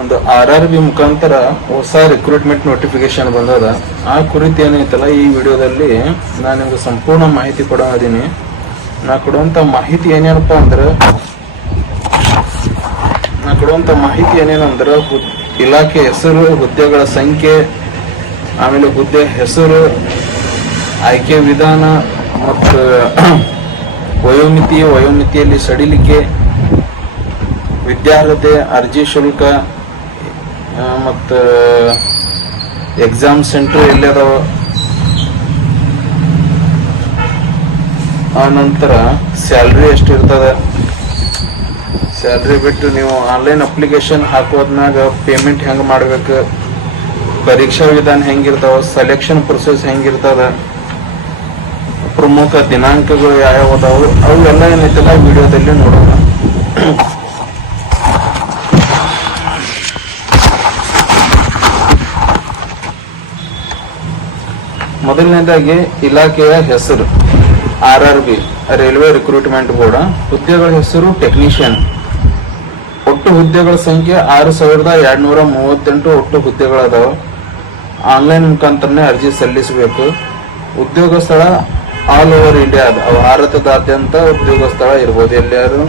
ಒಂದು RRB ಮುಖಾಂತರ ಹೊಸ ರಿಕ್ರೂಟ್ಮೆಂಟ್ ನೋಟಿಫಿಕೇಶನ್ ಬಂದದ. ಆ ಕುರಿತು ಏನೈತಲ್ಲ ಈ ವಿಡಿಯೋದಲ್ಲಿ ನಾನು ನಿಮ್ಗೆ ಸಂಪೂರ್ಣ ಮಾಹಿತಿ ಕೊಡೋದೀನಿ. ನಾ ಕೊಡುವಂತ ಮಾಹಿತಿ ಏನೇನಪ್ಪ ಅಂದ್ರೆ ಇಲಾಖೆ ಹೆಸರು, ಹುದ್ದೆಗಳ ಸಂಖ್ಯೆ, ಆಮೇಲೆ ಹುದ್ದೆ ಹೆಸರು, ಆಯ್ಕೆ ವಿಧಾನ ಮತ್ತು ವಯೋಮಿತಿಯಲ್ಲಿ ಸಡಿಲಿಕೆ, ವಿದ್ಯಾರ್ಹತೆ, ಅರ್ಜಿ ಶುಲ್ಕ ಮತ್ತು ಎಕ್ಸಾಮ್ ಸೆಂಟರ್ ಎಲ್ಲಿ ಅದಾವ, ಆ ನಂತರ ಸ್ಯಾಲ್ರಿ ಎಷ್ಟಿರ್ತದೆ, ಸ್ಯಾಲ್ರಿ ಬಿಟ್ಟು ನೀವು ಆನ್ಲೈನ್ ಅಪ್ಲಿಕೇಶನ್ ಹಾಕೋದ್ನಾಗ ಪೇಮೆಂಟ್ ಹೆಂಗೆ ಮಾಡ್ಬೇಕು, ಪರೀಕ್ಷಾ ವಿಧಾನ ಹೆಂಗಿರ್ತಾವ, ಸೆಲೆಕ್ಷನ್ ಪ್ರೊಸೆಸ್ ಹೆಂಗಿರ್ತದ, ಪ್ರಮುಖ ದಿನಾಂಕಗಳು ಯಾವ್ಯಾವ ಅದಾವು ಅವೆಲ್ಲ ಏನೈತಲ್ಲ ವಿಡಿಯೋದಲ್ಲಿ ನೋಡೋಣ. ಮೊದಲನೇದಾಗಿ ಇಲಾಖೆಯ ಹೆಸರು RRB ರೈಲ್ವೆ ರಿಕ್ರೂಟ್ಮೆಂಟ್ ಬೋರ್ಡ್. ಹುದ್ದೆಗಳ ಹೆಸರು ಟೆಕ್ನಿಷಿಯನ್. ಒಟ್ಟು ಹುದ್ದೆಗಳ ಸಂಖ್ಯೆ 6238 ಒಟ್ಟು ಹುದ್ದೆಗಳದಾವ. ಆನ್ಲೈನ್ ಮುಖಾಂತರನೇ ಅರ್ಜಿ ಸಲ್ಲಿಸಬೇಕು. ಉದ್ಯೋಗ ಸ್ಥಳ ಆಲ್ ಓವರ್ ಇಂಡಿಯಾ, ಭಾರತದಾದ್ಯಂತ ಉದ್ಯೋಗ ಸ್ಥಳ ಇರ್ಬೋದು, ಎಲ್ಲಾರು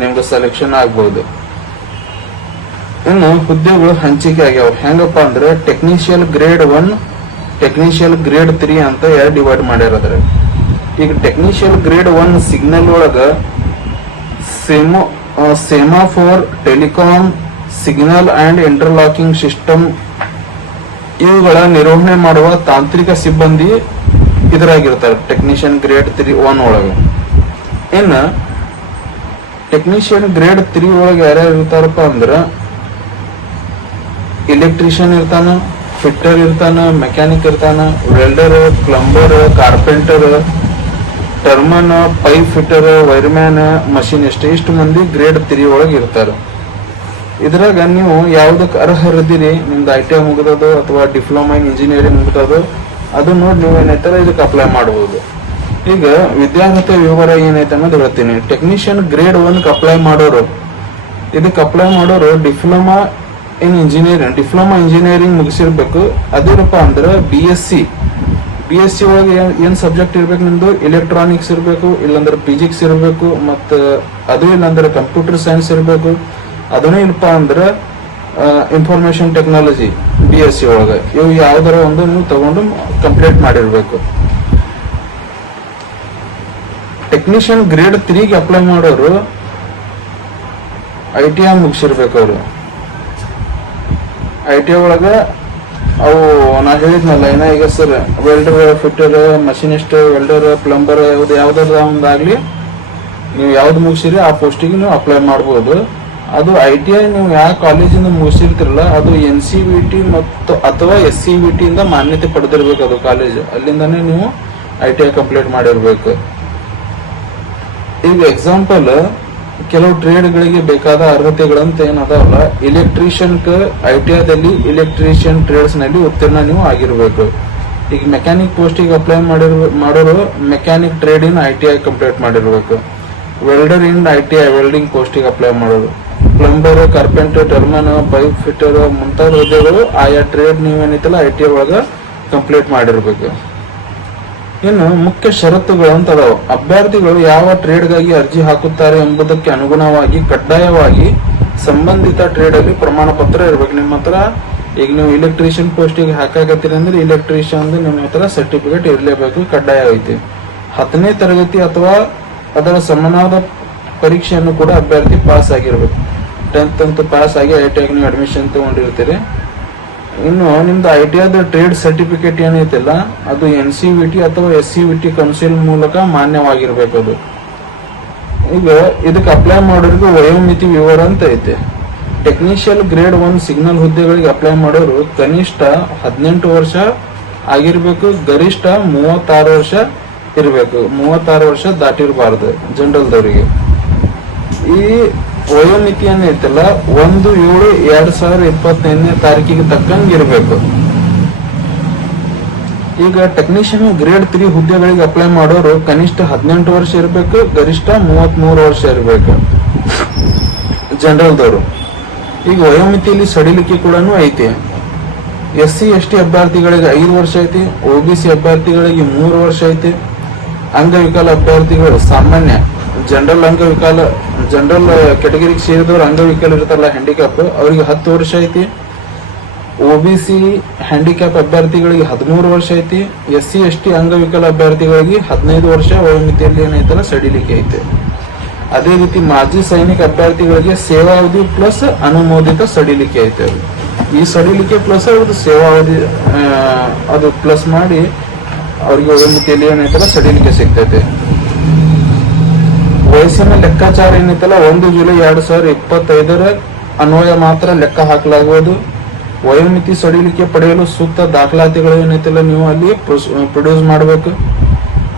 ನಿಮ್ಗೆ ಸೆಲೆಕ್ಷನ್ ಆಗ್ಬಹುದು. ಇನ್ನು ಹುದ್ದೆಗಳು ಹಂಚಿಕೆ ಆಗ್ಯಾವ. ಹೆಂಗಪ್ಪ ಅಂದ್ರೆ ಟೆಕ್ನಿಷಿಯಲ್ ಗ್ರೇಡ್ 1, ಟೆಕ್ನಿಷಿಯಲ್ ಗ್ರೇಡ್ 3 ಅಂತ ಎರಡು ಡಿವೈಡ್ ಮಾಡ್ಯಾರ. ಈಗ ಟೆಕ್ನಿಷಿಯಲ್ ಗ್ರೇಡ್ 1 ಸಿಗ್ನಲ್ ಒಳಗ semaphore, telecom, signal and interlocking system ಇವುಗಳ ನಿರ್ವಹಣೆ ಮಾಡುವ ತಾಂತ್ರಿಕ ಸಿಬ್ಬಂದಿ ಇದರಾಗಿರ್ತಾರೆ ಟೆಕ್ನಿಷಿಯನ್ ಗ್ರೇಡ್ 1 ಒಳಗೆ. ಇನ್ನು ಟೆಕ್ನಿಷಿಯನ್ ಗ್ರೇಡ್ 3 ಒಳಗೆ ಯಾರ್ಯಾರು ಇರ್ತಾರಪ್ಪ ಅಂದ್ರ ಇಲೆಕ್ಟ್ರಿಷಿಯನ್ ಇರ್ತಾನ, ಫಿಟ್ಟರ್ ಇರ್ತಾನ, ಮೆಕ್ಯಾನಿಕ್ ಇರ್ತಾನ, welder, plumber, carpenter, turner, pipe fitter, wireman, machinist, ಇಷ್ಟು ಮಂದಿ ಗ್ರೇಡ್ 3 ಒಳಗೆ ಇರ್ತಾರೆ. ಇದ್ರಾಗ ನೀವು ಯಾವ್ದಕ್ಕೆ ಅರ್ಹರಿದ್ದೀರಿ, ನಿಮ್ದು ITI ಮುಗಿದದು ಅಥವಾ ಡಿಪ್ಲೊಮಾ ಇನ್ ಇಂಜಿನಿಯರಿಂಗ್ ಮುಗಿದದು, ಅದು ನೋಡಿ ನೀವು ಏನೈತಾರ ಇದಕ್ಕೆ ಅಪ್ಲೈ ಮಾಡಬಹುದು. ಈಗ ವಿದ್ಯಾರ್ಹತೆ ವಿವರ ಏನೈತೆ ಅನ್ನೋದು ಹೇಳ್ತೀನಿ. ಟೆಕ್ನಿಷಿಯನ್ ಗ್ರೇಡ್ 1 ಅಪ್ಲೈ ಮಾಡೋರು ಡಿಪ್ಲೊಮಾ ಇನ್ ಇಂಜಿನಿಯರಿಂಗ್ ಮುಗಿಸಿರ್ಬೇಕು. ಅದೇನಪ್ಪ ಅಂದ್ರೆ BSc ಒಳಗೆ ಏನ್ ಸಬ್ಜೆಕ್ಟ್ ಇರ್ಬೇಕು, ನಿಮ್ದು ಎಲೆಕ್ಟ್ರಾನಿಕ್ಸ್ ಇರ್ಬೇಕು, ಇಲ್ಲಾಂದ್ರೆ ಫಿಸಿಕ್ಸ್ ಇರ್ಬೇಕು, ಮತ್ತು ಅದು ಇಲ್ಲಾಂದ್ರೆ ಕಂಪ್ಯೂಟರ್ ಸೈನ್ಸ್ ಇರ್ಬೇಕು. ಅದನ್ನೇ ಇಲ್ಲಪ್ಪ ಅಂದ್ರೆ ಇನ್ಫಾರ್ಮೇಶನ್ ಟೆಕ್ನಾಲಜಿ BSc ಒಳಗೆ, ಇವು ಯಾವ್ದಾರ ಒಂದು ನೀವು ತಗೊಂಡು ಕಂಪ್ಲೀಟ್ ಮಾಡಿರ್ಬೇಕು. ಟೆಕ್ನಿಷಿಯನ್ ಗ್ರೇಡ್ 3 ಅಪ್ಲೈ ಮಾಡೋರು ITI ಮುಗಿಸಿರ್ಬೇಕು. ಅವರು ITI ಒಳಗ ಅವು ನಾ ಹೇಳಿದ್ನಲ್ಲ ಈಗ sir, welder, fitter, machinist, welder, plumber, ಯಾವ್ದಾರ ಒಂದಾಗ್ಲಿ ನೀವು ಯಾವ್ದು ಮುಗಿಸಿರಿ ಆ ಪೋಸ್ಟಿಗೆ ನೀವು ಅಪ್ಲೈ ಮಾಡ್ಬೋದು. ಅದು ITI ನೀವು ಯಾವ ಕಾಲೇಜಿಂದ ಮುಗಿಸಿರ್ತಿರಲ್ಲ ಅದು NCVT ಮತ್ತು ಅಥವಾ SCVT ಇಂದ ಮಾನ್ಯತೆ ಪಡೆದಿರ್ಬೇಕು. ಅದು ಕಾಲೇಜ್ ಅಲ್ಲಿಂದಾನೇ ನೀವು ITI ಕಂಪ್ಲೀಟ್ ಮಾಡಿರ್ಬೇಕು. ಈಗ ಎಕ್ಸಾಂಪಲ್ ಕೆಲವು ಟ್ರೇಡ್ಗಳಿಗೆ ಬೇಕಾದ ಅರ್ಹತೆಗಳಂತ ಏನದಾವಲ್ಲ, ಇಲೆಕ್ಟ್ರಿಷಿಯನ್ ITIದಲ್ಲಿ ಇಲೆಕ್ಟ್ರಿಷಿಯನ್ ಟ್ರೇಡ್ಸ್ ನಲ್ಲಿ ಉತ್ತೀರ್ಣ ನೀವು ಆಗಿರ್ಬೇಕು. ಈಗ ಮೆಕ್ಯಾನಿಕ್ ಪೋಸ್ಟಿಗೆ ಅಪ್ಲೈ ಮಾಡೋರು mechanic trade in ITI complete ಮಾಡಿರ್ಬೇಕು. ವೆಲ್ಡರ್ ಇನ್ ITI ವೆಲ್ಡಿಂಗ್ ಪೋಸ್ಟಿಗೆ ಅಪ್ಲೈ ಮಾಡೋರು, plumber, carpenter, turner, pipe fitter ಮುಂತಾದ ಹುದ್ದೆಗಳು ಆಯಾ ಟ್ರೇಡ್ ನೀವೇನೈತಲ್ಲ ITI ಒಳಗ ಕಂಪ್ಲೀಟ್ ಮಾಡಿರ್ಬೇಕು. ಇನ್ನು ಮುಖ್ಯ ಷರತ್ತುಗಳು ಅಂತ ಅದಾವ. ಅಭ್ಯರ್ಥಿಗಳು ಯಾವ ಟ್ರೇಡ್ಗಾಗಿ ಅರ್ಜಿ ಹಾಕುತ್ತಾರೆ ಎಂಬುದಕ್ಕೆ ಅನುಗುಣವಾಗಿ ಕಡ್ಡಾಯವಾಗಿ ಸಂಬಂಧಿತ ಟ್ರೇಡ್ ಅಲ್ಲಿ ಪ್ರಮಾಣ ಪತ್ರ ಇರ್ಬೇಕು ನಿಮ್ಮ ಹತ್ರ. ಈಗ ನೀವು ಇಲೆಕ್ಟ್ರಿಷಿಯನ್ ಪೋಸ್ಟಿಗೆ ಹಾಕಾಕತ್ತೀರಿ ಅಂದ್ರೆ ಇಲೆಕ್ಟ್ರಿಷಿಯನ್ ನಿಮ್ಮ ಹತ್ರ ಸರ್ಟಿಫಿಕೇಟ್ ಇರಲೇಬೇಕು, ಕಡ್ಡಾಯ ಐತಿ. 10ನೇ ತರಗತಿ ಅಥವಾ ಅದರ ಸಮನಾದ ಪರೀಕ್ಷೆಯನ್ನು ಕೂಡ ಅಭ್ಯರ್ಥಿ ಪಾಸ್ ಆಗಿರ್ಬೇಕು. 10th ಅಂತ ಪಾಸ್ ಆಗಿ ITI ನೀವು ಅಡ್ಮಿಷನ್ ತಗೊಂಡಿರ್ತೀರಿ. ಇನ್ನು ನಿಮ್ದು ITI ಟ್ರೇಡ್ ಸರ್ಟಿಫಿಕೇಟ್ ಏನೈತಿಲ್ಲ ಅದು NCVT ಅಥವಾ SCVT ಕೌನ್ಸಿಲ್ ಮೂಲಕ ಮಾನ್ಯವಾಗಿರ್ಬೇಕು. ಅದು ಈಗ ಇದಕ್ಕೆ ಅಪ್ಲೈ ಮಾಡೋರಿಗೆ ವಯೋಮಿತಿ ವಿವರ ಅಂತ ಐತೆ. ಟೆಕ್ನಿಷಿಯಲ್ ಗ್ರೇಡ್ 1 ಸಿಗ್ನಲ್ ಹುದ್ದೆಗಳಿಗೆ ಅಪ್ಲೈ ಮಾಡೋರು ಕನಿಷ್ಠ 18 ವರ್ಷ ಆಗಿರ್ಬೇಕು, ಗರಿಷ್ಠ 36 ವರ್ಷ ಇರಬೇಕು. 36 ವರ್ಷ ದಾಟಿರಬಾರ್ದು ಜನರಲ್ದವರಿಗೆ. ಈ ವಯೋಮಿತಿ ಏನೈತಲ್ಲ 1/7/2025 ತಾರೀಕಿಗೆ ತಕ್ಕಂಗೆ ಇರಬೇಕು. ಈಗ ಟೆಕ್ನಿಷಿಯನ್ ಗ್ರೇಡ್ 3 ಹುದ್ದೆಗಳಿಗೆ ಅಪ್ಲೈ ಮಾಡೋರು ಕನಿಷ್ಠ 18 ವರ್ಷ ಇರಬೇಕು, ಗರಿಷ್ಠ 33 ವರ್ಷ ಇರಬೇಕು ಜನರಲ್ದವರು. ಈಗ ವಯೋಮಿತಿಯಲ್ಲಿ ಸಡಿಲಿಕೆ ಕೂಡ ಐತಿ. SC ST ಅಭ್ಯರ್ಥಿಗಳಿಗೆ 5 ವರ್ಷ ಐತಿ, OBC ಅಭ್ಯರ್ಥಿಗಳಿಗೆ 3 ವರ್ಷ ಐತಿ, ಅಂಗವಿಕಲ ಅಭ್ಯರ್ಥಿಗಳು ಸಾಮಾನ್ಯ ಜನರಲ್ ಕೆಟಗರಿಗೆ ಸೇರಿದವರು ಅಂಗವಿಕಲ ಇರ್ತಾರಲ್ಲ ಹ್ಯಾಂಡಿಕ್ಯಾಪ್, ಅವರಿಗೆ 10 ವರ್ಷ ಐತಿ. OBC ಹ್ಯಾಂಡಿಕ್ಯಾಪ್ ಅಭ್ಯರ್ಥಿಗಳಿಗೆ 13 ವರ್ಷ ಐತಿ. SC ST ಅಂಗವಿಕಲ ಅಭ್ಯರ್ಥಿಗಳಿಗೆ 15 ವರ್ಷ ವಯೋಮಿತಿಯಲ್ಲಿ ಏನೈತಲ್ಲ ಸಡಿಲಿಕೆ ಐತೆ. ಅದೇ ರೀತಿ ಮಾಜಿ ಸೈನಿಕ ಅಭ್ಯರ್ಥಿಗಳಿಗೆ ಸೇವಾವಧಿ ಪ್ಲಸ್ ಅನುಮೋದಿತ ಸಡಿಲಿಕೆ ಐತೆ. ಈ ಸಡಿಲಿಕೆ ಪ್ಲಸ್ ಅವ್ರದ್ದು ಸೇವಾವಧಿ ಅದು ಪ್ಲಸ್ ಮಾಡಿ ಅವ್ರಿಗೆ ವಯೋಮಿತಿಯಲ್ಲಿ ಏನೈತಲ್ಲ ಸಡಿಲಿಕೆ ಸಿಗ್ತೈತೆ. ವಯಸ್ಸಿನ ಲೆಕ್ಕಾಚಾರ ಏನೈತಲ್ಲ 1 ಜುಲೈ 2025 ಅನ್ವಯ ಮಾತ್ರ ಲೆಕ್ಕ ಹಾಕಲಾಗುವುದು. ವಯೋಮಿತಿ ಸಡಿಲಿಕೆ ಪಡೆಯಲು ಸೂಕ್ತ ದಾಖಲಾತಿಗಳು ಏನೈತಲ್ಲ ನೀವು ಅಲ್ಲಿ ಪ್ರೊಡ್ಯೂಸ್ ಮಾಡಬೇಕು.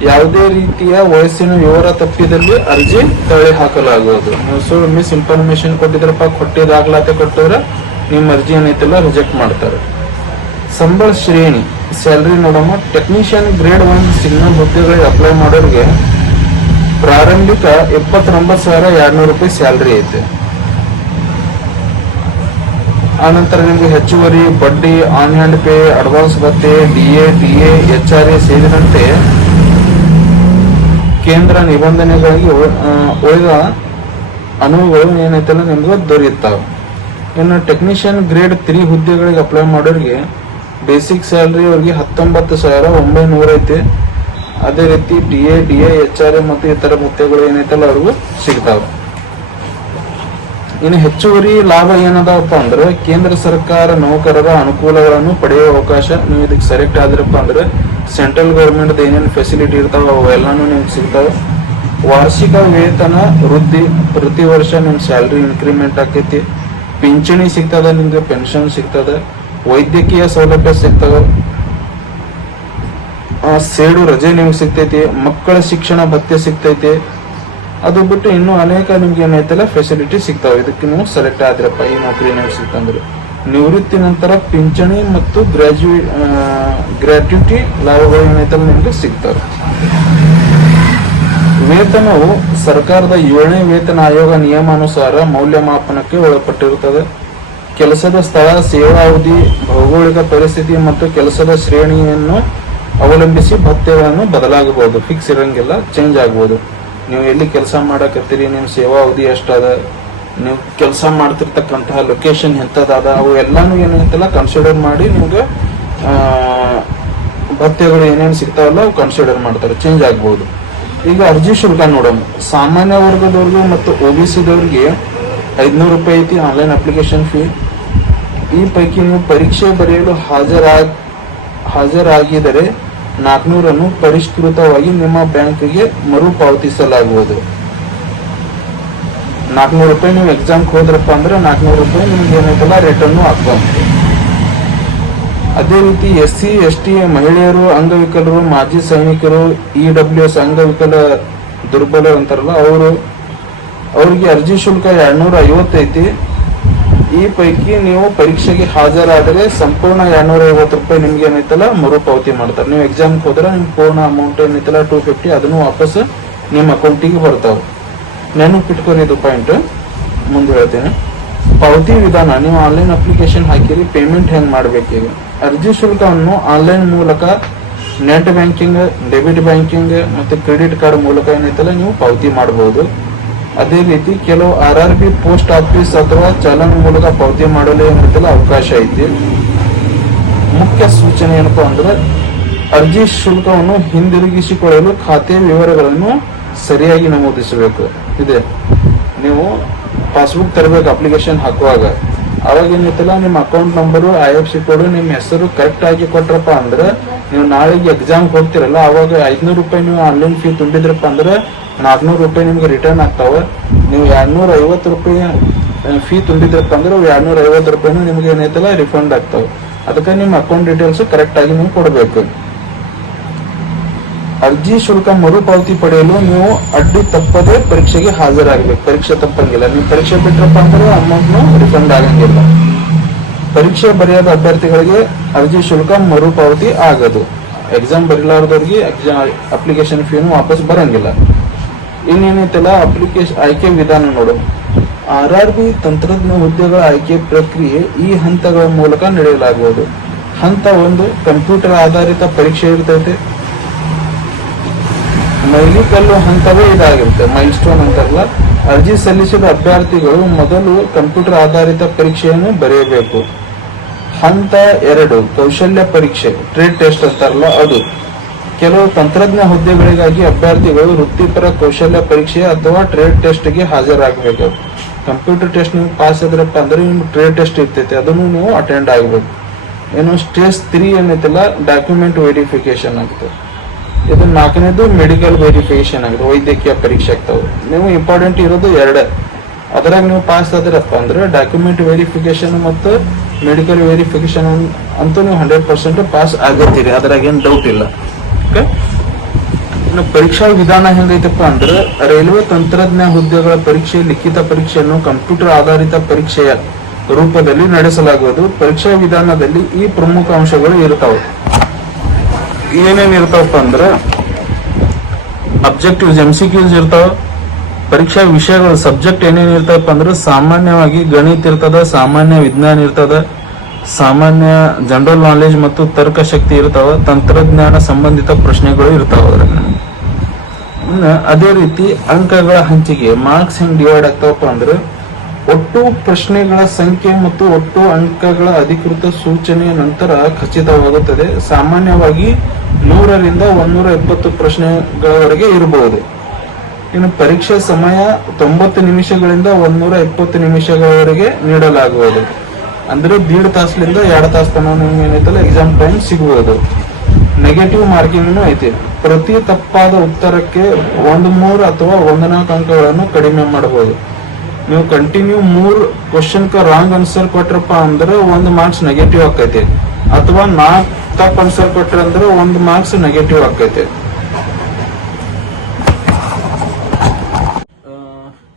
ಯಾವುದೇ ರೀತಿಯ ವಯಸ್ಸಿನ ವಿವರ ತಪ್ಪಿದಲ್ಲಿ ಅರ್ಜಿ ತಳ್ಳಿ ಹಾಕಲಾಗುವುದು. ನೀವು ಮಿಸ್ ಇನ್ಫಾರ್ಮೇಶನ್ ಕೊಟ್ಟಿದ್ರಪ್ಪ, ಕೊಟ್ಟಿ ದಾಖಲಾತಿ ಕೊಟ್ಟಿದ್ರೆ ನಿಮ್ಮ ಅರ್ಜಿ ಏನೈತಲ್ಲ ರಿಜೆಕ್ಟ್ ಮಾಡ್ತಾರೆ. ಸಂಬಳ ಶ್ರೇಣಿ ಸ್ಯಾಲರಿ ನೋಡೋಣ. ಟೆಕ್ನಿಷಿಯನ್ ಗ್ರೇಡ್ 1 ಸಿಗ್ನಲ್ ಹುದ್ದೆಗಳಿಗೆ ಅಪ್ಲೈ ಮಾಡೋರಿಗೆ ಪ್ರಾರಂಭಿಕ 29,200 ರೂಪಾಯಿ ಸ್ಯಾಲರಿ ಐತೆ. ಆನಂತರ ನಿಮಗೆ ಹೆಚ್ಚುವರಿ ಬಡ್ಡಿ, ಆನ್ ಹ್ಯಾಂಡ್ ಪೇ, ಅಡ್ವಾನ್ಸ್ ಭತ್ಯೆ, DA, TA, HRA ಸೇರಿದಂತೆ ಕೇಂದ್ರ ನಿಬಂಧನೆಗಳಿಗೆ ಉಳಿದ ಅನುವುಗಳು ಏನೈತಲ್ಲ ನಿಮ್ಗೆ ದೊರೆಯುತ್ತವೆ. ಇನ್ನು ಟೆಕ್ನಿಷಿಯನ್ ಗ್ರೇಡ್ 3 ಹುದ್ದೆಗಳಿಗೆ ಅಪ್ಲೈ ಮಾಡೋರಿಗೆ ಬೇಸಿಕ್ ಸ್ಯಾಲರಿ ಅವ್ರಿಗೆ 19,900 ಐತೆ. ಅದೇ ರೀತಿ DA, HRA ಮತ್ತು ಇತರ ಹುದ್ದೆಗಳು ಏನೈತಲ್ಲ ಅವ್ರಿಗೂ ಸಿಗ್ತಾವ. ಇನ್ನು ಹೆಚ್ಚುವರಿ ಲಾಭ ಏನದಾವಪ್ಪ ಅಂದ್ರೆ ಕೇಂದ್ರ ಸರ್ಕಾರ ನೌಕರರ ಅನುಕೂಲಗಳನ್ನು ಪಡೆಯುವ ಅವಕಾಶ. ನೀವು ಇದಕ್ಕೆ ಸೆಲೆಕ್ಟ್ ಆದ್ರಪ್ಪ ಅಂದ್ರೆ ಸೆಂಟ್ರಲ್ ಗೌರ್ಮೆಂಟ್ ಏನೇನು ಫೆಸಿಲಿಟಿ ಇರ್ತಾವ ಅವೆಲ್ಲಾನು ನಿಮ್ಗೆ ಸಿಗ್ತಾವ. ವಾರ್ಷಿಕ ವೇತನ ವೃದ್ಧಿ, ಪ್ರತಿ ವರ್ಷ ನಿಮ್ ಸ್ಯಾಲರಿ ಇನ್ಕ್ರಿಮೆಂಟ್ ಆಕೈತಿ. ಪಿಂಚಣಿ ಸಿಗ್ತದ, ನಿಮ್ಗೆ ಪೆನ್ಷನ್ ಸಿಗ್ತದ, ವೈದ್ಯಕೀಯ ಸೌಲಭ್ಯ ಸಿಗ್ತದ, ಸೇಡು ರಜೆ ನಿಮ್ಗೆ ಸಿಗ್ತೈತಿ, ಮಕ್ಕಳ ಶಿಕ್ಷಣ ಭತ್ಯೆ ಸಿಗ್ತೈತಿ. ಅದು ಬಿಟ್ಟು ಇನ್ನೂ ಅನೇಕ ನಿಮ್ಗೆ ಏನೈತಲ್ಲ ಫೆಸಿಲಿಟಿ ಸಿಗ್ತಾವೆ. ಇದಕ್ಕೆ ನೀವು ಸೆಲೆಕ್ಟ್ ಆದ್ರಪ್ಪ ಈ ನೌಕರಿ ನಿಮ್ಗೆ ಸಿಗ್ತಂದ್ರೆ ನಿವೃತ್ತಿ ನಂತರ ಪಿಂಚಣಿ ಮತ್ತು ಗ್ರ್ಯಾಟ್ಯುಟಿ ಲಾಭಗಳು ಏನೈತಲ್ಲ ನಿಮ್ಗೆ ಸಿಗ್ತವೆ. ವೇತನವು ಸರ್ಕಾರದ 7ನೇ ವೇತನ ಆಯೋಗ ನಿಯಮಾನುಸಾರ ಮೌಲ್ಯಮಾಪನಕ್ಕೆ ಒಳಪಟ್ಟಿರುತ್ತದೆ. ಕೆಲಸದ ಸ್ಥಳ, ಸೇವಾವಧಿ, ಭೌಗೋಳಿಕ ಪರಿಸ್ಥಿತಿ ಮತ್ತು ಕೆಲಸದ ಶ್ರೇಣಿಯನ್ನು ಅವಲಂಬಿಸಿ ಭತ್ಯೆಗಳನ್ನು ಬದಲಾಗಬಹುದು. ಫಿಕ್ಸ್ ಇರಂಗಿಲ್ಲ, ಚೇಂಜ್ ಆಗಬಹುದು. ನೀವು ಎಲ್ಲಿ ಕೆಲಸ ಮಾಡಕತ್ತೀರಿ, ನಿಮ್ಮ ಸೇವಾ ಅವಧಿ ಎಷ್ಟದ, ನೀವು ಕೆಲಸ ಮಾಡ್ತಿರ್ತಕ್ಕಂತಹ ಲೊಕೇಶನ್ ಎಂತದ, ಅವು ಎಲ್ಲಾನು ಏನೈತಲ್ಲ ಕನ್ಸಿಡರ್ ಮಾಡಿ ನಿಮ್ಗೆ ಭತ್ಯೆಗಳು ಏನೇನು ಸಿಗ್ತಾವಲ್ಲ ಅವು ಕನ್ಸಿಡರ್ ಮಾಡ್ತಾರೆ, ಚೇಂಜ್ ಆಗ್ಬಹುದು. ಈಗ ಅರ್ಜಿ ಶುಲ್ಕ ನೋಡೋಣ. ಸಾಮಾನ್ಯ ವರ್ಗದವ್ರಿಗೆ ಮತ್ತು OBC ದವ್ರಿಗೆ 500 ರೂಪಾಯಿ ಐತಿ ಆನ್ಲೈನ್ ಅಪ್ಲಿಕೇಶನ್ ಫೀ. ಈ ಪೈಕಿ ನೀವು ಪರೀಕ್ಷೆ ಬರೆಯಲು ಹಾಜರಾಗಿದರೆ 400 ಪರಿಷ್ಕೃತವಾಗಿ ನಿಮ್ಮ ಬ್ಯಾಂಕ್ಗೆ ಮರುಪಾವತಿಸಲಾಗುವುದು. 400 ರೂಪಾಯಿ ನೀವು ಎಕ್ಸಾಮ್ಗೆ ಹೋದ್ರಪ್ಪ ಅಂದ್ರೆ 400 ರೂಪಾಯಿ ನಿಮ್ಗೆ ಏನೈತಲ್ಲ ರಿಟರ್ನ್ ಆಗ್ತಾವ. ಅದೇ ರೀತಿ SC ST ಮಹಿಳೆಯರು, ಅಂಗವಿಕಲರು, ಮಾಜಿ ಸೈನಿಕರು, EWS ಅಂಗವಿಕಲ ದುರ್ಬಲ ಅಂತಾರಲ್ಲ ಅವ್ರಿಗೆ ಅರ್ಜಿ ಶುಲ್ಕ 250 ಐತಿ. ಈ ಪೈಕಿ ನೀವು ಪರೀಕ್ಷೆಗೆ ಹಾಜರಾದರೆ ಸಂಪೂರ್ಣ 250 ರೂಪಾಯಿ ನಿಮ್ಗೆ ಏನೈತಲ್ಲ ಮರುಪಾವತಿ ಮಾಡ್ತಾರೆ. ನೀವು ಎಕ್ಸಾಮ್ಗೆ ಹೋದ್ರೆ ನಿಮ್ ಪೂರ್ಣ ಅಮೌಂಟ್ ಏನೈತಲ್ಲ 250 ಅದನ್ನು ವಾಪಸ್ ನಿಮ್ಮ ಅಕೌಂಟಿಗೆ ಬರ್ತಾವೆ. ನೆನಪಿಟ್ಕೊರಿ ಇದು ಪಾಯಿಂಟ್, ಮುಂದೆ ಹೇಳ್ತೇನೆ. ಪಾವತಿ ವಿಧಾನ, ನೀವು ಆನ್ಲೈನ್ ಅಪ್ಲಿಕೇಶನ್ ಹಾಕಿರಿ, ಪೇಮೆಂಟ್ ಹೆಂಗ್ ಮಾಡ್ಬೇಕೀಗ. ಅರ್ಜಿ ಶುಲ್ಕವನ್ನು ಆನ್ಲೈನ್ ಮೂಲಕ, ನೆಟ್ ಬ್ಯಾಂಕಿಂಗ್, ಡೆಬಿಟ್ ಬ್ಯಾಂಕಿಂಗ್ ಮತ್ತು ಕ್ರೆಡಿಟ್ ಕಾರ್ಡ್ ಮೂಲಕ ಏನೈತಲ್ಲ ನೀವು ಪಾವತಿ ಮಾಡಬಹುದು. ಅದೇ ರೀತಿ ಕೆಲವು RRB ಪೋಸ್ಟ್ ಆಫೀಸ್ ಅಥವಾ ಚಲನ್ ಮೂಲಕ ಪಾವತಿ ಮಾಡಲು ಏನೈತಲ್ಲ ಅವಕಾಶ ಐತಿ. ಮುಖ್ಯ ಸೂಚನೆ ಏನಪ್ಪಾ ಅಂದ್ರೆ ಅರ್ಜಿ ಶುಲ್ಕವನ್ನು ಹಿಂದಿರುಗಿಸಿಕೊಳ್ಳಲು ಖಾತೆ ವಿವರಗಳನ್ನು ಸರಿಯಾಗಿ ನಮೂದಿಸಬೇಕು. ಇದೆ ನೀವು ಪಾಸ್ಬುಕ್ ತರಬೇಕು ಅಪ್ಲಿಕೇಶನ್ ಹಾಕುವಾಗ, ಅವಾಗ ಏನೈತಲ್ಲ ನಿಮ್ಮ ಅಕೌಂಟ್ ನಂಬರು, IFSC ಕೋಡ್, ನಿಮ್ಮ ಹೆಸರು ಕರೆಕ್ಟ್ ಆಗಿ ಕೊಟ್ರಪ್ಪ ಅಂದ್ರೆ ನೀವು ನಾಳೆಗೆ ಎಕ್ಸಾಮ್ ಹೋಗ್ತಿರಲ್ಲ ಅವಾಗ 500 ರೂಪಾಯಿ ನೀವು ಆನ್ಲೈನ್ ಫೀ ತುಂಬಿದ್ರಪ್ಪ ಅಂದ್ರೆ 400 ರೂಪಾಯಿ ನಿಮ್ಗೆ ರಿಟರ್ನ್ ಆಗ್ತಾವ. ನೀವು 250 ರೂಪಾಯಿ ಫೀ ತುಂಬಿದ್ರಪ್ಪ ಅಂದ್ರೆ 250 ರೂಪಾಯಿನೂ ನಿಮ್ಗೆ ಏನೈತಲ್ಲ ರಿಫಂಡ್ ಆಗ್ತಾವ. ಅದಕ್ಕೆ ನಿಮ್ಮ ಅಕೌಂಟ್ ಡೀಟೇಲ್ಸ್ ಕರೆಕ್ಟ್ ಆಗಿ ನೀವು ಕೊಡಬೇಕು. ಅರ್ಜಿ ಶುಲ್ಕ ಮರುಪಾವತಿ ಪಡೆಯಲು ನೀವು ಅಡ್ಡಿ ತಪ್ಪದೆ ಪರೀಕ್ಷೆಗೆ ಹಾಜರಾಗಬೇಕು. ಪರೀಕ್ಷೆ ತಪ್ಪಂಗಿಲ್ಲ. ನೀವು ಪರೀಕ್ಷೆ ಬಿಟ್ರಪ್ಪ ಅಂದ್ರೆ ಅಮೌಂಟ್ ರಿಫಂಡ್ ಆಗಂಗಿಲ್ಲ. ಪರೀಕ್ಷೆ ಬರೆಯದ ಅಭ್ಯರ್ಥಿಗಳಿಗೆ ಅರ್ಜಿ ಶುಲ್ಕ ಮರುಪಾವತಿ ಆಗದು. ಎಕ್ಸಾಮ್ ಬರೀಲಾರ್ದವ್ರಿಗೆ ಅಪ್ಲಿಕೇಶನ್ ಫೀನು ವಾಪಸ್ ಬರಂಗಿಲ್ಲ. ಇನ್ನೇನೈತಲ್ಲ ಅಪ್ಲಿಕೇಶನ್ ಆಯ್ಕೆ ವಿಧಾನ ನೋಡು. RRB ತಂತ್ರಜ್ಞ ಹುದ್ದೆಗಳ ಆಯ್ಕೆ ಪ್ರಕ್ರಿಯೆ ಈ ಹಂತಗಳ ಮೂಲಕ ನಡೆಯಲಾಗುವುದು. ಹಂತ 1 ಕಂಪ್ಯೂಟರ್ ಆಧಾರಿತ ಪರೀಕ್ಷೆ ಇರ್ತೈತೆ. ಮೈಲಿಕಲ್ಲು ಹಂತವೇ ಇದಾಗಿರುತ್ತೆ, ಮೈಲ್ ಸ್ಟೋನ್ ಅಂತಾರಲ್ಲ. ಅರ್ಜಿ ಸಲ್ಲಿಸಿದ ಅಭ್ಯರ್ಥಿಗಳು ಮೊದಲು ಕಂಪ್ಯೂಟರ್ ಆಧಾರಿತ ಪರೀಕ್ಷೆಯನ್ನು ಬರೆಯಬೇಕು. ಹಂತ 2 ಕೌಶಲ್ಯ ಪರೀಕ್ಷೆ, ಟ್ರೇಡ್ ಟೆಸ್ಟ್ ಅಂತಾರಲ್ಲ ಅದು. ಕೆಲವು ತಂತ್ರಜ್ಞ ಹುದ್ದೆಗಳಿಗಾಗಿ ಅಭ್ಯರ್ಥಿಗಳು ವೃತ್ತಿಪರ ಕೌಶಲ್ಯ ಪರೀಕ್ಷೆ ಅಥವಾ ಟ್ರೇಡ್ ಟೆಸ್ಟ್ಗೆ ಹಾಜರಾಗಬೇಕು. ಕಂಪ್ಯೂಟರ್ ಟೆಸ್ಟ್ ನೀವು ಪಾಸ್ ಆದ್ರಪ್ಪ ಅಂದ್ರೆ ನಿಮ್ಗೆ ಟ್ರೇಡ್ ಟೆಸ್ಟ್ ಇರ್ತೈತೆ, ಅದನ್ನು ನೀವು ಅಟೆಂಡ್ ಆಗಬೇಕು. ಏನು ಸ್ಟೇಜ್ 3 ಏನೈತಲ್ಲ, ಡಾಕ್ಯುಮೆಂಟ್ ವೆರಿಫಿಕೇಶನ್ ಆಗುತ್ತೆ. ಇದು 4ನೇದು ಮೆಡಿಕಲ್ ವೆರಿಫಿಕೇಶನ್ ಆಗುತ್ತೆ, ವೈದ್ಯಕೀಯ ಪರೀಕ್ಷೆ ಆಗ್ತಾವೆ. ನೀವು ಇಂಪಾರ್ಟೆಂಟ್ ಇರೋದು 2. ಅದರಾಗ ನೀವು ಪಾಸ್ ಆದ್ರಪ್ಪ ಅಂದ್ರೆ ಡಾಕ್ಯುಮೆಂಟ್ ವೆರಿಫಿಕೇಶನ್ ಮತ್ತು ಮೆಡಿಕಲ್ ವೆರಿಫಿಕೇಶನ್ ಅಂತೂ ನೀವು 100% ಪಾಸ್ ಆಗತ್ತೀರಿ, ಅದ್ರಾಗ ಏನು ಡೌಟ್ ಇಲ್ಲ. ಓಕೆ, ಇನ್ನು ಪರೀಕ್ಷಾ ವಿಧಾನ ಹೆಂಗೈತಪ್ಪ ಅಂದ್ರೆ ರೈಲ್ವೆ ತಂತ್ರಜ್ಞ ಹುದ್ದೆಗಳ ಪರೀಕ್ಷೆ ಲಿಖಿತ ಪರೀಕ್ಷೆಯನ್ನು ಕಂಪ್ಯೂಟರ್ ಆಧಾರಿತ ಪರೀಕ್ಷೆಯ ರೂಪದಲ್ಲಿ ನಡೆಸಲಾಗುವುದು. ಪರೀಕ್ಷಾ ವಿಧಾನದಲ್ಲಿ ಈ ಪ್ರಮುಖ ಅಂಶಗಳು ಇರ್ತಾವೆ. ಏನೇನ್ ಇರ್ತಾವಪ್ಪ ಅಂದ್ರೆ ಅಬ್ಜೆಕ್ಟಿವ್ಸ್, MCQs ಇರ್ತಾವ. ಪರೀಕ್ಷಾ ವಿಷಯಗಳು ಸಬ್ಜೆಕ್ಟ್ ಏನೇನ್ ಇರ್ತಾವಪ್ಪ ಅಂದ್ರೆ ಸಾಮಾನ್ಯವಾಗಿ ಗಣಿತ ಇರ್ತದ, ಸಾಮಾನ್ಯ ವಿಜ್ಞಾನ ಇರ್ತದ, ಸಾಮಾನ್ಯ ಜನರಲ್ ನಾಲೆಜ್ ಮತ್ತು ತರ್ಕ ಶಕ್ತಿ ಇರ್ತಾವ, ತಂತ್ರಜ್ಞಾನ ಸಂಬಂಧಿತ ಪ್ರಶ್ನೆಗಳು ಇರ್ತಾವ. ಅದೇ ರೀತಿ ಅಂಕಗಳ ಹಂಚಿಕೆ, ಮಾರ್ಕ್ಸ್ ಹೆಂಗ್ ಡಿವೈಡ್ ಆಗ್ತಾವಪ್ಪ ಅಂದ್ರೆ ಒಟ್ಟು ಪ್ರಶ್ನೆಗಳ ಸಂಖ್ಯೆ ಮತ್ತು ಒಟ್ಟು ಅಂಕಗಳ ಅಧಿಕೃತ ಸೂಚನೆಯ ನಂತರ ಖಚಿತವಾಗುತ್ತದೆ. ಸಾಮಾನ್ಯವಾಗಿ 100ರಿಂದ 120 ಪ್ರಶ್ನೆಗಳವರೆಗೆ ಇರಬಹುದು. ಇನ್ನು ಪರೀಕ್ಷೆ ಸಮಯ 90 ನಿಮಿಷಗಳಿಂದ 120 ನಿಮಿಷಗಳವರೆಗೆ ನೀಡಲಾಗುವುದು. ಅಂದ್ರೆ 1.5 ತಾಸಲಿಂದ 2 ತಾಸು ತನಕ ನಿಮ್ಗೆ ಏನೈತಲ್ಲ ಎಕ್ಸಾಮ್ ಟೈಮ್ ಸಿಗಬಹುದು. ನೆಗೆಟಿವ್ ಮಾರ್ಕಿಂಗ್ ಐತಿ. ಪ್ರತಿ ತಪ್ಪಾದ ಉತ್ತರಕ್ಕೆ 1 ಅಥವಾ 1 ಅಂಕಗಳನ್ನು ಕಡಿಮೆ ಮಾಡಬಹುದು. ನೀವು continue 3 question wrong answer Kotrappa ಅಂದ್ರೆ 1 ಮಾರ್ಕ್ಸ್ ನೆಗೆಟಿವ್ ಆಕೈತಿ, ಅಥವಾ 4 ತಪ್ಪ ಆನ್ಸರ್ ಕೊಟ್ರ ಅಂದ್ರೆ 1 ಮಾರ್ಕ್ಸ್ ನೆಗೆಟಿವ್ ಆಕೈತಿ.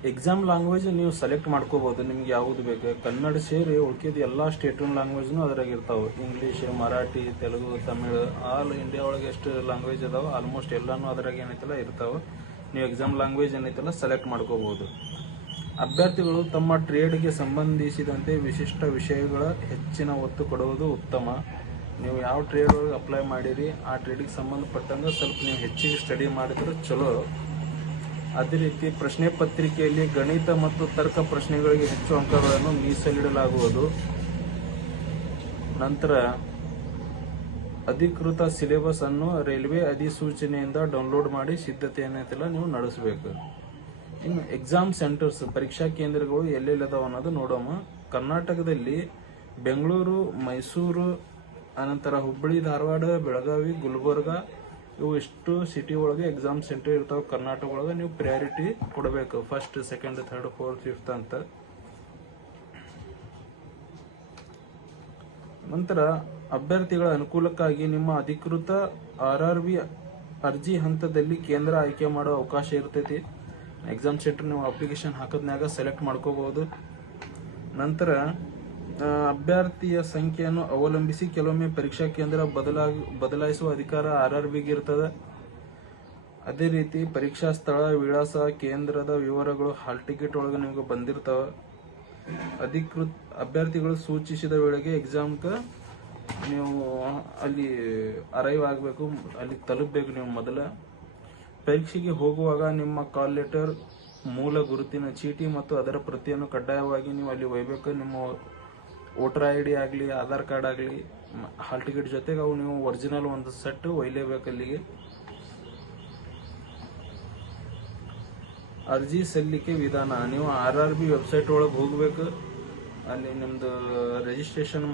ಎಕ್ಸಾಮ್ ಲ್ಯಾಂಗ್ವೇಜ್ ನೀವು ಸೆಲೆಕ್ಟ್ ಮಾಡ್ಕೋಬಹುದು, ನಿಮ್ಗೆ ಯಾವ್ದು ಬೇಕು. ಕನ್ನಡ ಸೇರಿ ಉಳ್ಕಿದ ಎಲ್ಲಾ ಸ್ಟೇಟ್ ಲ್ಯಾಂಗ್ವೇಜ್ನು ಅದ್ರಾಗ ಇರ್ತಾವೆ. English, Marathi, Telugu, Tamil, all India ಒಳಗೆ ಎಷ್ಟು ಲ್ಯಾಂಗ್ವೇಜ್ ಅದಾವ ಆಲ್ಮೋಸ್ಟ್ ಎಲ್ಲಾನು ಅದ್ರಾಗ ಏನೈತಲ್ಲ ಇರ್ತಾವ. ನೀವು ಎಕ್ಸಾಮ್ ಲ್ಯಾಂಗ್ವೇಜ್ ಏನೈತಲ್ಲ ಸೆಲೆಕ್ಟ್ ಮಾಡ್ಕೋಬಹುದು. ಅಭ್ಯರ್ಥಿಗಳು ತಮ್ಮ ಟ್ರೇಡ್ಗೆ ಸಂಬಂಧಿಸಿದಂತೆ ವಿಶಿಷ್ಟ ವಿಷಯಗಳ ಹೆಚ್ಚಿನ ಒತ್ತು ಕೊಡುವುದು ಉತ್ತಮ. ನೀವು ಯಾವ ಟ್ರೇಡ್ ಒಳಗೆ ಅಪ್ಲೈ ಮಾಡಿರಿ ಆ ಟ್ರೇಡಿಗೆ ಸಂಬಂಧಪಟ್ಟಂಗೆ ಸ್ವಲ್ಪ ನೀವು ಹೆಚ್ಚಿಗೆ ಸ್ಟಡಿ ಮಾಡಿದ್ರೆ ಚಲೋ. ಅದೇ ರೀತಿ ಪ್ರಶ್ನೆ ಪತ್ರಿಕೆಯಲ್ಲಿ ಗಣಿತ ಮತ್ತು ತರ್ಕ ಪ್ರಶ್ನೆಗಳಿಗೆ ಹೆಚ್ಚು ಅಂಕಗಳನ್ನು ಮೀಸಲಿಡಲಾಗುವುದು. ನಂತರ ಅಧಿಕೃತ ಸಿಲೆಬಸ್ ಅನ್ನು ರೈಲ್ವೆ ಅಧಿಸೂಚನೆಯಿಂದ ಡೌನ್ಲೋಡ್ ಮಾಡಿ ಸಿದ್ಧತೆಯನ್ನೆಲ್ಲ ನೀವು ನಡೆಸಬೇಕು. ಇನ್ನು ಎಕ್ಸಾಮ್ ಸೆಂಟರ್ಸ್, ಪರೀಕ್ಷಾ ಕೇಂದ್ರಗಳು ಎಲ್ಲೆಲ್ಲಿ ಅದಾವ ಅನ್ನೋದು ನೋಡೋಣ. ಕರ್ನಾಟಕದಲ್ಲಿ ಬೆಂಗಳೂರು, ಮೈಸೂರು, ಅನಂತರ ಹುಬ್ಬಳ್ಳಿ, ಧಾರವಾಡ, ಬೆಳಗಾವಿ, ಗುಲ್ಬರ್ಗ, ಇವು ಇಷ್ಟು ಸಿಟಿ ಒಳಗೆ ಎಕ್ಸಾಮ್ ಸೆಂಟರ್ ಇರ್ತಾವೆ. ಕರ್ನಾಟಕ ಒಳಗೆ ನೀವು ಪ್ರಯಾರಿಟಿ ಕೊಡಬೇಕು, 1st, 2nd, 3rd, 4th, 5th ಅಂತ. ನಂತರ ಅಭ್ಯರ್ಥಿಗಳ ಅನುಕೂಲಕ್ಕಾಗಿ ನಿಮ್ಮ ಅಧಿಕೃತ RRB ಅರ್ಜಿ ಹಂತದಲ್ಲಿ ಕೇಂದ್ರ ಆಯ್ಕೆ ಮಾಡುವ ಅವಕಾಶ ಇರ್ತೈತಿ. ಎಕ್ಸಾಮ್ ಸೆಂಟರ್ ನೀವು ಅಪ್ಲಿಕೇಶನ್ ಹಾಕೋದ್ನಾಗ ಸೆಲೆಕ್ಟ್ ಮಾಡ್ಕೋಬಹುದು. ನಂತರ ಅಭ್ಯರ್ಥಿಯ ಸಂಖ್ಯೆಯನ್ನು ಅವಲಂಬಿಸಿ ಕೆಲವೊಮ್ಮೆ ಪರೀಕ್ಷಾ ಕೇಂದ್ರ ಬದಲಾಯಿಸುವ ಅಧಿಕಾರ RRBಗೆ ಇರ್ತದೆ. ಅದೇ ರೀತಿ ಪರೀಕ್ಷಾ ಸ್ಥಳ, ವಿಳಾಸ, ಕೇಂದ್ರದ ವಿವರಗಳು ಹಾಲ್ ಟಿಕೆಟ್ ಒಳಗೆ ನಿಮಗೆ ಬಂದಿರ್ತಾವ. ಅಧಿಕೃತ ಅಭ್ಯರ್ಥಿಗಳು ಸೂಚಿಸಿದ ವೇಳೆಗೆ ಎಕ್ಸಾಮ್ಗೆ ನೀವು ಅಲ್ಲಿ ಅರೈವ್ ಆಗಬೇಕು, ಅಲ್ಲಿ ತಲುಪಬೇಕು. ನೀವು ಮೊದಲ ಪರೀಕ್ಷೆಗೆ ಹೋಗುವಾಗ ನಿಮ್ಮ ಕಾಲ್ ಲೆಟರ್, ಮೂಲ ಗುರುತಿನ ಚೀಟಿ ಮತ್ತು ಅದರ ಪ್ರತಿಯನ್ನು ಕಡ್ಡಾಯವಾಗಿ ನೀವು ಅಲ್ಲಿ ಒಯ್ಬೇಕು. ನಿಮ್ಮ ವೋಟರ್ ID ಆಗಲಿ, ಆಧಾರ್ ಕಾರ್ಡ್ ಆಗಲಿ, ಹಾಲ್ ಟಿಕೆಟ್ ಜೊತೆಗೆ ಅವು ನೀವು ಒರಿಜಿನಲ್ ಒಂದು ಸೆಟ್ ಒಯ್ಲೇಬೇಕು ಅಲ್ಲಿಗೆ. ಅರ್ಜಿ ಸಲ್ಲಿಕೆ ವಿಧಾನ, ನೀವು RRB ವೆಬ್ಸೈಟ್ ಒಳಗೆ ಹೋಗ್ಬೇಕು. ಅಲ್ಲಿ ನಿಮ್ದು ರಿಜಿಸ್ಟ್ರೇಷನ್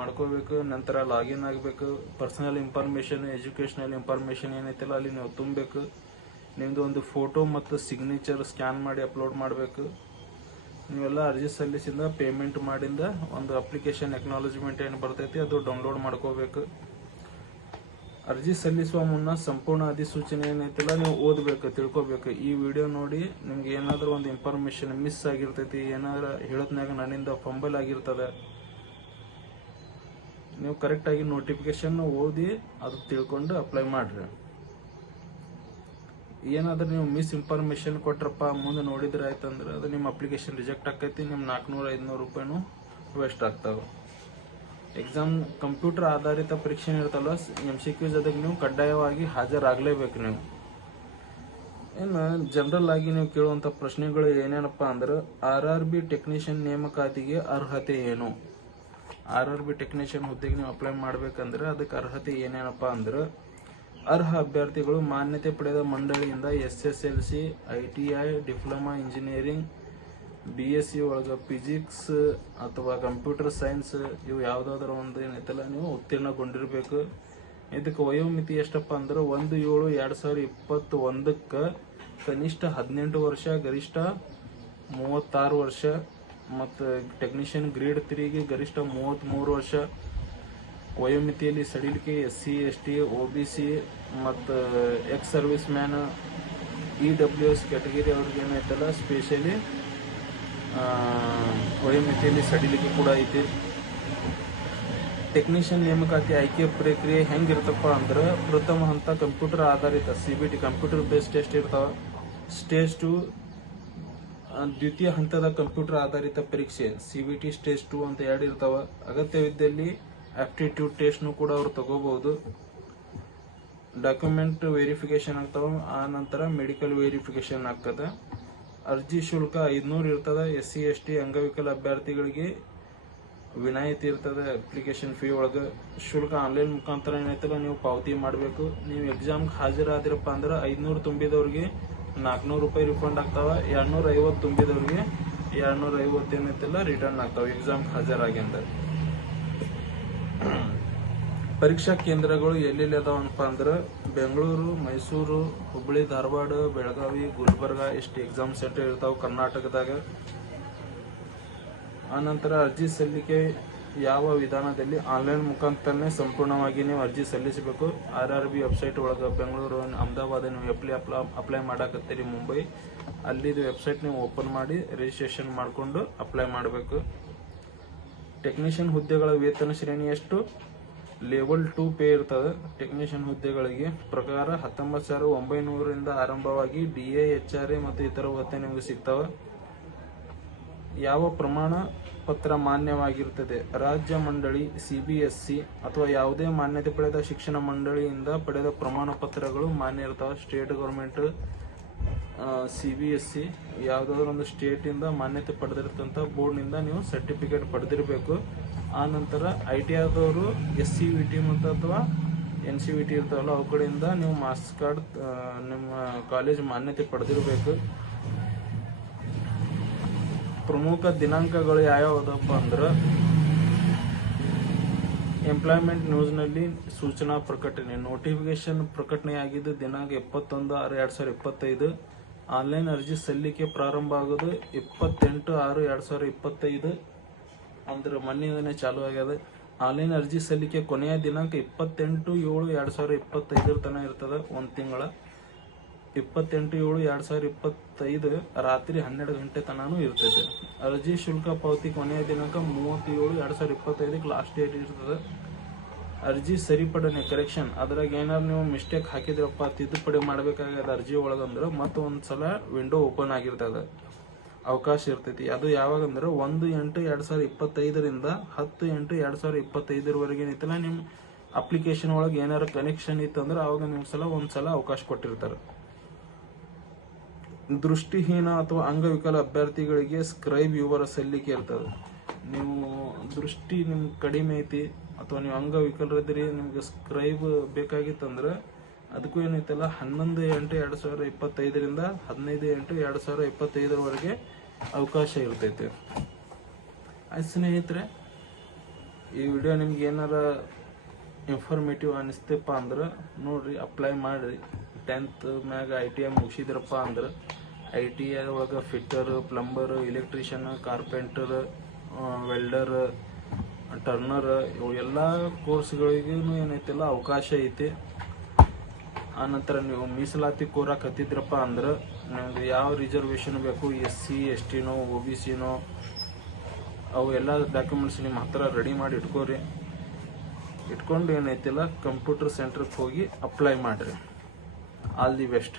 ಮಾಡ್ಕೋಬೇಕು. ನಂತರ ಲಾಗಿನ್ ಆಗಬೇಕು. ಪರ್ಸನಲ್ ಇನ್ಫಾರ್ಮೇಶನ್, ಎಜುಕೇಶನಲ್ ಇನ್ಫಾರ್ಮೇಶನ್ ಏನೈತಲ್ಲ ಅಲ್ಲಿ ನೀವು ತುಂಬಬೇಕು. ನಿಮ್ದು ಒಂದು ಫೋಟೋ ಮತ್ತು ಸಿಗ್ನೇಚರ್ ಸ್ಕ್ಯಾನ್ ಮಾಡಿ ಅಪ್ಲೋಡ್ ಮಾಡಬೇಕು. ನೀವೆಲ್ಲ ಅರ್ಜಿ ಸಲ್ಲಿಸಿಂದ ಪೇಮೆಂಟ್ ಮಾಡಿಂದ ಒಂದು ಅಪ್ಲಿಕೇಶನ್ ಎಕ್ನಾಲಜ್ಮೆಂಟ್ ಏನು ಬರ್ತೈತಿ ಅದು ಡೌನ್ಲೋಡ್ ಮಾಡ್ಕೋಬೇಕು. ಅರ್ಜಿ ಸಲ್ಲಿಸುವ ಮುನ್ನ ಸಂಪೂರ್ಣ ಅಧಿಸೂಚನೆ ಏನೈತಿಲ್ಲ ನೀವು ಓದಬೇಕು, ತಿಳ್ಕೊಬೇಕು. ಈ ವಿಡಿಯೋ ನೋಡಿ ನಿಮ್ಗೆ ಏನಾದರೂ ಒಂದು ಇನ್ಫಾರ್ಮೇಶನ್ ಮಿಸ್ ಆಗಿರ್ತೈತಿ, ಏನಾದ್ರು ಹೇಳೋದ್ನಾಗ ನನ್ನಿಂದ ಫಂಬಲ್ ಆಗಿರ್ತದೆ, ನೀವು ಕರೆಕ್ಟಾಗಿ ನೋಟಿಫಿಕೇಶನ್ ಓದಿ ಅದು ತಿಳ್ಕೊಂಡು ಅಪ್ಲೈ ಮಾಡ್ರಿ. ಏನಾದ್ರೂ ನೀವು ಮಿಸ್ ಇನ್ಫಾರ್ಮೇಶನ್ ಕೊಟ್ರಪ್ಪ ಮುಂದೆ ನೋಡಿದ್ರೆ ಆಯ್ತಂದ್ರೆ ಅದು ನಿಮ್ಮ ಅಪ್ಲಿಕೇಶನ್ ರಿಜೆಕ್ಟ್ ಆಕೈತಿ. ನಿಮ್ಮ 400-500 ರೂಪಾಯಿನೂ ವೇಸ್ಟ್ ಆಗ್ತಾವೆ. ಎಕ್ಸಾಮ್ ಕಂಪ್ಯೂಟರ್ ಆಧಾರಿತ ಪರೀಕ್ಷೆ ಇರ್ತಲ್ಲ MCQs, ಅದಕ್ಕೆ ನೀವು ಕಡ್ಡಾಯವಾಗಿ ಹಾಜರಾಗಲೇಬೇಕು. ನೀವು ಇನ್ನು ಜನರಲ್ ಆಗಿ ನೀವು ಕೇಳುವಂಥ ಪ್ರಶ್ನೆಗಳು ಏನೇನಪ್ಪ ಅಂದ್ರೆ, RRB ಟೆಕ್ನಿಷಿಯನ್ ನೇಮಕಾತಿಗೆ ಅರ್ಹತೆ ಏನು? RRB ಟೆಕ್ನಿಷಿಯನ್ ಹುದ್ದೆಗೆ ನೀವು ಅಪ್ಲೈ ಮಾಡ್ಬೇಕಂದ್ರೆ ಅದಕ್ಕೆ ಅರ್ಹತೆ ಏನೇನಪ್ಪ ಅಂದ್ರೆ, ಅರ್ಹ ಅಭ್ಯರ್ಥಿಗಳು ಮಾನ್ಯತೆ ಪಡೆದ ಮಂಡಳಿಯಿಂದ SSLC, ITI, diploma engineering, BSc ಒಳಗೆ ಫಿಸಿಕ್ಸ್ ಅಥವಾ ಕಂಪ್ಯೂಟರ್ ಸೈನ್ಸ್ ಇವು ಯಾವುದಾದ್ರೂ ಒಂದು ಏನೈತಲ್ಲ ನೀವು ಉತ್ತೀರ್ಣಗೊಂಡಿರಬೇಕು. ಇದಕ್ಕೆ ವಯೋಮಿತಿ ಎಷ್ಟಪ್ಪ ಅಂದ್ರೆ 1/7/2021 ಕನಿಷ್ಠ 18 ವರ್ಷ, ಗರಿಷ್ಠ 36 ವರ್ಷ. ಮತ್ತು ಟೆಕ್ನಿಷಿಯನ್ ಗ್ರೇಡ್ 3ಗೆ ಗರಿಷ್ಠ 33 ವರ್ಷ. ವಯೋಮಿತಿಯಲ್ಲಿ ಸಡಿಲಿಕೆ SC, ST, OBC ಮತ್ತು ex service man, EWS category ಅವ್ರಿಗೆ ಏನೈತಲ್ಲ ಸ್ಪೆಷಲಿ ವಯೋಮಿತಿಯಲ್ಲಿ ಸಡಿಲಿಕೆ ಕೂಡ ಐತಿ. ಟೆಕ್ನಿಷಿಯನ್ ನೇಮಕಾತಿ ಆಯ್ಕೆ ಪ್ರಕ್ರಿಯೆ ಹೆಂಗಿರ್ತಪ್ಪ ಅಂದ್ರೆ, ಪ್ರಥಮ ಹಂತ ಕಂಪ್ಯೂಟರ್ ಆಧಾರಿತ CBT ಕಂಪ್ಯೂಟರ್ ಬೇಸ್ಡ್ ಟೆಸ್ಟ್ ಇರ್ತಾವ. ಸ್ಟೇಜ್ 2 ದ್ವಿತೀಯ ಹಂತದ ಕಂಪ್ಯೂಟರ್ ಆಧಾರಿತ ಪರೀಕ್ಷೆ CBT ಸ್ಟೇಜ್ 2 ಅಂತ 2 ಇರ್ತಾವ. ಅಗತ್ಯವಿದ್ದಲ್ಲಿ ಆಪ್ಟಿಟ್ಯೂಡ್ ಟೆಸ್ಟ್ನು ಕೂಡ ಅವ್ರು ತಗೋಬಹುದು. ಡಾಕ್ಯುಮೆಂಟ್ ವೆರಿಫಿಕೇಶನ್ ಆಗ್ತಾವ. ಆ ನಂತರ ಮೆಡಿಕಲ್ ವೆರಿಫಿಕೇಶನ್ ಆಗ್ತದೆ. ಅರ್ಜಿ ಶುಲ್ಕ 500 ಇರ್ತದೆ. SC, ST ಅಂಗವಿಕಲ ಅಭ್ಯರ್ಥಿಗಳಿಗೆ ವಿನಾಯಿತಿ ಇರ್ತದೆ ಅಪ್ಲಿಕೇಶನ್ ಫೀ ಒಳಗೆ. ಶುಲ್ಕ ಆನ್ಲೈನ್ ಮುಖಾಂತರ ಏನೈತಲ್ಲ ನೀವು ಪಾವತಿ ಮಾಡಬೇಕು. ನೀವು ಎಕ್ಸಾಮ್ಗೆ ಹಾಜರಾದಿರಪ್ಪ ಅಂದ್ರೆ 500 ತುಂಬಿದವ್ರಿಗೆ 400 ರೂಪಾಯಿ ರಿಫಂಡ್ ಆಗ್ತಾವ. 250 ತುಂಬಿದವ್ರಿಗೆ 250 ಏನೈತಲ್ಲ ರಿಟರ್ನ್ ಆಗ್ತಾವ ಎಕ್ಸಾಮ್ಗೆ ಹಾಜರಾಗಿ ಅಂತ. ಪರೀಕ್ಷಾ ಕೇಂದ್ರಗಳು ಎಲ್ಲೆಲ್ಲಿ ಅದಾವಪ್ಪ ಅಂದ್ರೆ, ಬೆಂಗಳೂರು, ಮೈಸೂರು, ಹುಬ್ಬಳ್ಳಿ, ಧಾರವಾಡ, ಬೆಳಗಾವಿ, ಗುಲ್ಬರ್ಗ ಇಷ್ಟು ಎಕ್ಸಾಮ್ ಸೆಂಟರ್ ಇರ್ತಾವ ಕರ್ನಾಟಕದಾಗ. ಆನಂತರ ಅರ್ಜಿ ಸಲ್ಲಿಕೆ ಯಾವ ವಿಧಾನದಲ್ಲಿ? ಆನ್ಲೈನ್ ಮುಖಾಂತರನೇ ಸಂಪೂರ್ಣವಾಗಿ ನೀವು ಅರ್ಜಿ ಸಲ್ಲಿಸಬೇಕು. RRB ವೆಬ್ಸೈಟ್ ಒಳಗೆ ಬೆಂಗಳೂರು, ಅಹಮದಾಬಾದ್ ನೀವು ಅಪ್ಲೈ ಮಾಡಾಕತ್ತೀರಿ, ಮುಂಬೈ ಅಲ್ಲಿದು ವೆಬ್ಸೈಟ್ ನೀವು ಓಪನ್ ಮಾಡಿ ರಿಜಿಸ್ಟ್ರೇಷನ್ ಮಾಡಿಕೊಂಡು ಅಪ್ಲೈ ಮಾಡಬೇಕು. ಟೆಕ್ನಿಷಿಯನ್ ಹುದ್ದೆಗಳ ವೇತನ ಶ್ರೇಣಿ ಎಷ್ಟು? ಲೆವೆಲ್ 2 ಪೇ ಇರ್ತದೆ. ಟೆಕ್ನಿಷಿಯನ್ ಹುದ್ದೆಗಳಿಗೆ ಪ್ರಕಾರ 19,900 ಆರಂಭವಾಗಿ DA, HRA ಮತ್ತು ಇತರ ಹುದ್ದೆ ನಿಮಗೆ ಸಿಗ್ತಾವ. ಯಾವ ಪ್ರಮಾಣ ಪತ್ರ ಮಾನ್ಯವಾಗಿರುತ್ತದೆ? ರಾಜ್ಯ ಮಂಡಳಿ, CBSC ಅಥವಾ ಯಾವುದೇ ಮಾನ್ಯತೆ ಪಡೆದ ಶಿಕ್ಷಣ ಮಂಡಳಿಯಿಂದ ಪಡೆದ ಪ್ರಮಾಣ ಪತ್ರಗಳು ಮಾನ್ಯ ಇರ್ತಾವ. ಸ್ಟೇಟ್ ಗೌರ್ಮೆಂಟ್, CBSC ಯಾವುದಾದ್ರೂ ಒಂದು ಸ್ಟೇಟಿಂದ ಮಾನ್ಯತೆ ಪಡೆದಿರ್ತಂಥ ಬೋರ್ಡ್ನಿಂದ ನೀವು ಸರ್ಟಿಫಿಕೇಟ್ ಪಡೆದಿರಬೇಕು. ಆ ನಂತರ ITI ಆದವರು SCVT ಮತ್ತು ಅಥವಾ NCVT ಇರ್ತಾವಲ್ಲ ಅವು ಕಡೆಯಿಂದ ನೀವು ಮಾರ್ಕ್ಸ್ ಕಾರ್ಡ್ ನಿಮ್ಮ ಕಾಲೇಜ್ ಮಾನ್ಯತೆ ಪಡೆದಿರಬೇಕು. ಪ್ರಮುಖ ದಿನಾಂಕಗಳು ಯಾವ್ಯಾವುದಪ್ಪ ಅಂದ್ರೆ, ಎಂಪ್ಲಾಯ್ಮೆಂಟ್ ನ್ಯೂಸ್ನಲ್ಲಿ ಸೂಚನಾ ಪ್ರಕಟಣೆ ನೋಟಿಫಿಕೇಶನ್ ಪ್ರಕಟಣೆಯಾಗಿದ್ದು ದಿನಾಂಕ 21/6/2025. ಆನ್ಲೈನ್ ಅರ್ಜಿ ಸಲ್ಲಿಕೆ ಪ್ರಾರಂಭ ಆಗೋದು 28/6/2025 ಅಂದ್ರೆ ಮೊನ್ನೆನೇ ಚಾಲು ಆಗ್ಯದ. ಆನ್ಲೈನ್ ಅರ್ಜಿ ಸಲ್ಲಿಕೆ ಕೊನೆಯ ದಿನಾಂಕ 28/7/2025 ತನಕ ಇರ್ತದೆ, ಒಂದು ತಿಂಗಳ. 28/7/2025 ರಾತ್ರಿ 12 ಗಂಟೆ ತನೂ ಇರ್ತದೆ. ಅರ್ಜಿ ಶುಲ್ಕ ಪಾವತಿ ಕೊನೆಯ ದಿನಾಂಕ 30/7/2025 ಲಾಸ್ಟ್ ಡೇಟ್ ಇರ್ತದೆ. ಅರ್ಜಿ ಸರಿಪಡನೆ ಕರೆಕ್ಷನ್, ಅದ್ರಾಗ ಏನಾದ್ರು ನೀವು ಮಿಸ್ಟೇಕ್ ಹಾಕಿದ್ರಪ್ಪ, ತಿದ್ದುಪಡಿ ಮಾಡಬೇಕಾಗ್ಯದ ಅರ್ಜಿ ಒಳಗಂದ್ರೆ ಮತ್ತೆ ಒಂದ್ಸಲ ವಿಂಡೋ ಓಪನ್ ಆಗಿರ್ತದೆ, ಅವಕಾಶ ಇರ್ತೈತಿ. ಅದು ಯಾವಾಗಂದ್ರೆ 1/8/2025 10/8/2025 ಐತಲ್ಲ ನಿಮ್ಮ ಅಪ್ಲಿಕೇಶನ್ ಒಳಗೆ ಏನಾರ ಕನೆಕ್ಷನ್ ಇತ್ತಂದ್ರೆ ಅವಾಗ ನಿಮ್ಗೆ ಒಂದ್ಸಲ ಅವಕಾಶ ಕೊಟ್ಟಿರ್ತಾರೆ. ದೃಷ್ಟಿಹೀನ ಅಥವಾ ಅಂಗವಿಕಲ ಅಭ್ಯರ್ಥಿಗಳಿಗೆ ಸ್ಕ್ರೈಬ್ ವಿವರ ಸಲ್ಲಿಕೆ ಇರ್ತದೆ. ನೀವು ದೃಷ್ಟಿ ನಿಮ್ಗೆ ಕಡಿಮೆ ಐತಿ ಅಥವಾ ನೀವು ಅಂಗವಿಕಲರಿದ್ರಿ, ನಿಮ್ಗೆ ಸ್ಕ್ರೈಬ್ ಬೇಕಾಗಿತ್ತಂದ್ರೆ ಅದಕ್ಕೂ ಏನೈತಲ್ಲ 11/8/2025 15/8/2025 ಅವಕಾಶ ಇರ್ತೈತೆ. ಆಯ್ತು ಸ್ನೇಹಿತರೆ, ಈ ವಿಡಿಯೋ ನಿಮ್ಗೆ ಏನಾರ ಇನ್ಫಾರ್ಮೇಟಿವ್ ಅನಿಸ್ತಪ್ಪ ಅಂದ್ರೆ ನೋಡ್ರಿ, ಅಪ್ಲೈ ಮಾಡಿರಿ. 10th ಮ್ಯಾಗ ITI ಮುಗಿಸಿದ್ರಪ್ಪ ಅಂದ್ರೆ ITI ಒಳಗೆ fitter, plumber, electrician, carpenter, welder, turner ಇವು ಎಲ್ಲ ಕೋರ್ಸ್ಗಳಿಗೂ ಏನೈತಿಲ್ಲ ಅವಕಾಶ ಐತಿ. ಆನಂತರ ನೀವು ಮೀಸಲಾತಿ ಕೋರಕತ್ತಿದ್ರಪ್ಪ ಅಂದ್ರೆ ನಿಮ್ಗೆ ಯಾವ ರಿಸರ್ವೇಷನ್ ಬೇಕು, SC, ST no OBC no ಅವು ಎಲ್ಲ ಡಾಕ್ಯುಮೆಂಟ್ಸ್ ನಿಮ್ಮ ಹತ್ರ ರೆಡಿ ಮಾಡಿ ಇಟ್ಕೊಂಡು ಏನೈತಿಲ್ಲ ಕಂಪ್ಯೂಟರ್ ಸೆಂಟ್ರಿಗೆ ಹೋಗಿ ಅಪ್ಲೈ ಮಾಡಿರಿ. All the best.